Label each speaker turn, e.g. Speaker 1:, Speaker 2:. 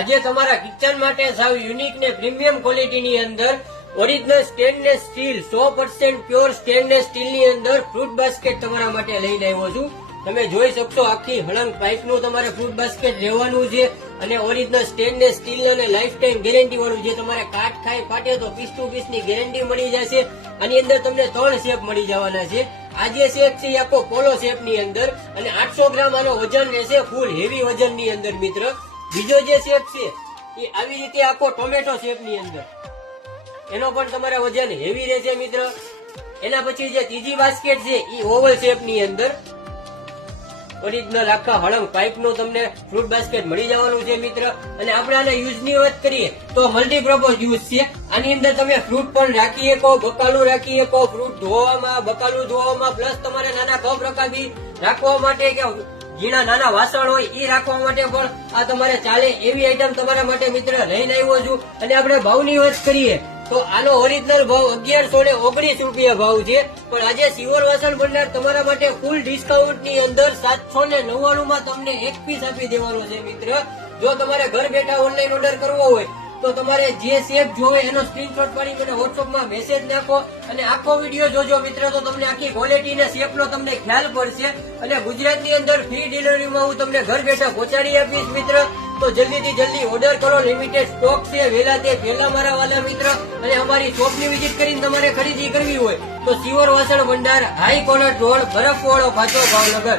Speaker 1: આજે તમારા કિચન માટે સાવ યુનિક ને પ્રીમિયમ ક્વોલિટીની અંદર ઓરિજિનલ સ્ટેનલેસ સ્ટીલ સો પર્સન્ટ પ્યોર સ્ટેનલેસ સ્ટીલની અંદર ફ્રૂટ બાસ્કેટ તમારા માટે લઈને આવ્યો છું. તમે જોઈ શકશો આખી હળંગ પાઇપનું તમારે ફ્રૂટ બાસ્કેટ રહેવાનું છે અને ઓરિજિનલ સ્ટેનલેસ સ્ટીલ અને લાઈફ ટાઈમ ગેરંટી વાળું જે તમારે કાટ ખાઈ ફાટે તો પીસ ટુ પીસની ગેરંટી મળી જશે. આની અંદર તમને ત્રણ શેપ મળી જવાના છે. આ જે શેપ છે આખો પોલો શેપની અંદર અને આઠસો ગ્રામ આનો વજન રહેશે ફૂલ હેવી વજનની અંદર મિત્ર. બીજો જે શેપ છે, એ આવી રીતે આખો ટોમેટો શેપની અંદર. એનો પણ તમારે વજન હેવી રહેશે મિત્ર. એના પછી જે ત્રીજી બાસ્કેટ છે, એ ઓવલ શેપની અંદર. ઓરિજિનલ આખા હળંગ પાઇપનું તમને ફ્રૂટ બાસ્કેટ મળી જવાનું છે મિત્ર. અને આપણે આના યુઝની વાત કરીએ, તો મલ્ટીપર્પઝ યુઝ છે. આની અંદર તમે ફ્રૂટ પણ રાખી શકો બકાલું રાખી શકો ફ્રૂટ ધોવામાં, બકાલું ધોવામાં પ્લસ તમારે નાના કપ રકાબી રાખવા માટે કે ઝીણા નાના વાસણ હોય એ રાખવા માટે પણ આ તમારે ચાલે એવી આઈટમ તમારા માટે મિત્ર લઈને આવ્યો છું. અને આપણે ભાવની વાત કરીએ, તો આનો ઓરિજિનલ ભાવ અગિયારસો ને ઓગણીસ રૂપિયા ભાવ છે. પણ આજે સિવર વાસણ બનનાર તમારા માટે ફૂલ ડિસ્કાઉન્ટની અંદર સાતસો ને નવ્વાણું માં તમને એક પીસ આપી દેવાનો છે મિત્ર. જો તમારે ઘર બેઠા ઓનલાઈન ઓર્ડર કરવો હોય તો તમારે જે શેપ જોવે એનો સ્ક્રીનશોટ કરી મને વોટ્સઅપમાં મેસેજ નાખો અને આખો વીડિયો જોજો મિત્ર, તો તમને આખી ક્વોલિટી ને શેપનો તમને ખ્યાલ પડશે. અને ગુજરાતની અંદર ફ્રી ડિલિવરીમાં હું તમને ઘર બેઠા પહોંચાડી આપીશ મિત્ર. તો જલ્દીથી જલ્દી ઓર્ડર કરો લિમિટેડ સ્ટોક છે, વેલા તે પહેલા મારા વાલા મિત્ર. અને અમારી શોપની વિઝિટ કરીને તમારે ખરીદી કરવી હોય તો સિવર વાસણ ભંડાર, હાઈ કોલર રોડ બરફવાળો પાછો ભાવનગર.